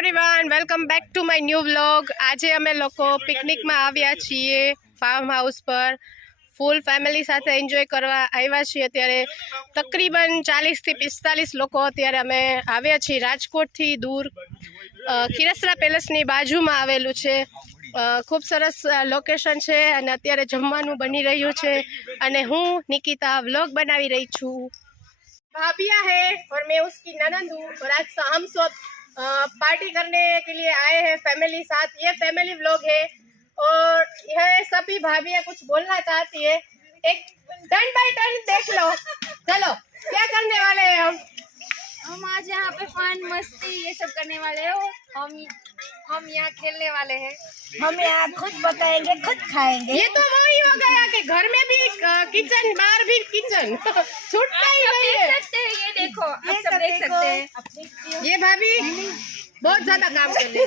Everyone, welcome back to my new vlog. आज अमे लोग पिकनिक में आव्या छीए फार्म हाउस पर फूल फैमिली साथ एंजॉय करवा आव्या छीए। त्यारे तकरीबन 40 થી 45 लोग अत्यारे अमे आव्या छीए राजकोट थी दूर। खीरसरा पेलेसनी बाजुमां आवेलुं छे। खूब सरस लोकेशन है अने अत्यारे जमवानुं बनी रह्युं छे अने हूँ निकिता व्लॉग बनावी रही छूं। भाभिया है और मैं उसकी ननंद हूँ और आज हम सब पार्टी करने के लिए आए हैं फैमिली साथ। ये फैमिली व्लॉग है और यह सभी भाभियाँ कुछ बोलना चाहती है। एक टर्न बाय टर्न देख लो। चलो क्या करने वाले हैं हम आज यहाँ पे फन मस्ती ये सब करने वाले हो। हम यहाँ खेलने वाले हैं। हम यहाँ खुद पकाएंगे खुद खाएंगे। ये तो वही हो गया कि घर में भी किचन बाहर भी किचन छूटता ही नहीं है। देख सकते हैं, ये देखो आप सब देख सकते हैं। ये भाभी बहुत ज्यादा काम कर रही है।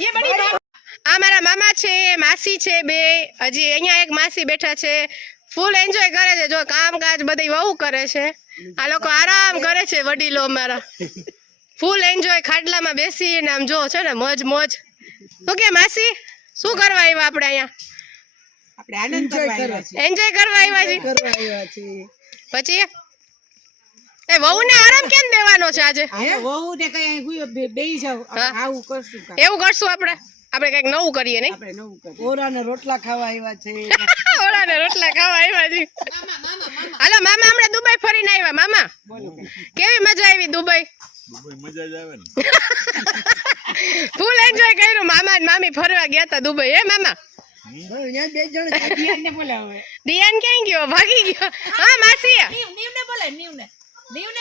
ये बड़ी आ मारा मामा छे मासी छे बे हजी अहींया एक मासी बैठा छे फूल एन्जॉय करे छे। जो कामकाज बधी वहू करे छे आ लोको आराम करे छे। वडीलो मारा फूल एन्जॉय खाटला में बेसीने आम जो छे ने मोज मोज। तो के मासी શું કરવા આવ્યા આપણે અહીંયા? આપણે આનંદ કરવા એન્જોય કરવા આવ્યા છીએ। પછી એ વહુને આરામ કેમ દેવાનો છે આજે? વહુને કઈ અહીં બેહી જાવ આવું કરશું કામ। એવું કરશું આપણે કઈક નવું કરીએ નહીં? આપણે નવું કરીએ। ઓરાને રોટલા ખાવા આવ્યા છે। ઓરાને રોટલા ખાવા આવ્યા છે। હાલો મામા હમણાં દુબઈ ફરીને આવ્યા। મામા કેવી મજા આવી દુબઈ? મજા જ આવે ને। ફૂલ એન્જોય કર્યું। મામા અને મામી ફરવા ગયા હતા દુબઈ। હે મામા? અહીંયા બે જણ દિયાને બોલાવે। દિયાન ક્યાં ગયો? ભાગી ગયો? હા માસી નીવને બોલાય નીવને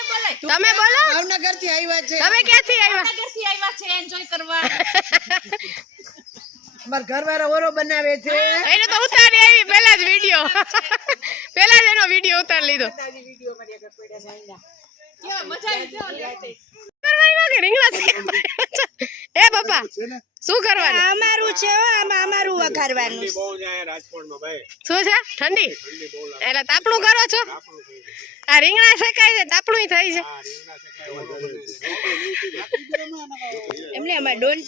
બોલાય। તમે બોલો। ભાવનગર થી આવ્યા છે। તમે ક્યાંથી આવ્યા? ભાવનગર થી આવ્યા છે એન્જોય કરવા। અમાર ઘરવાળા ઓરો બનાવે છે। એને તો ઉતારી આવી પહેલા જ વિડિયો પહેલા જ એનો વિડિયો ઉતારી લીધો। વિડિયો મારી આગળ પડ્યા છે અહીંયા। કેવા મજા આવી કેવા કરવા આવ્યા કે રીંગણા? એ બાપા શું કરવાનું? અમારું છે આમાં અમારું વઘારવાનું છે। બહુ જાય રાજકોટમાં ભાઈ। શું છે? ઠંડી એટલે તાપણું કરો છો? આ રીંગણા શેકાય છે તાપણું થાય છે હા રીંગણા શેકાય એમને અમાર ડોન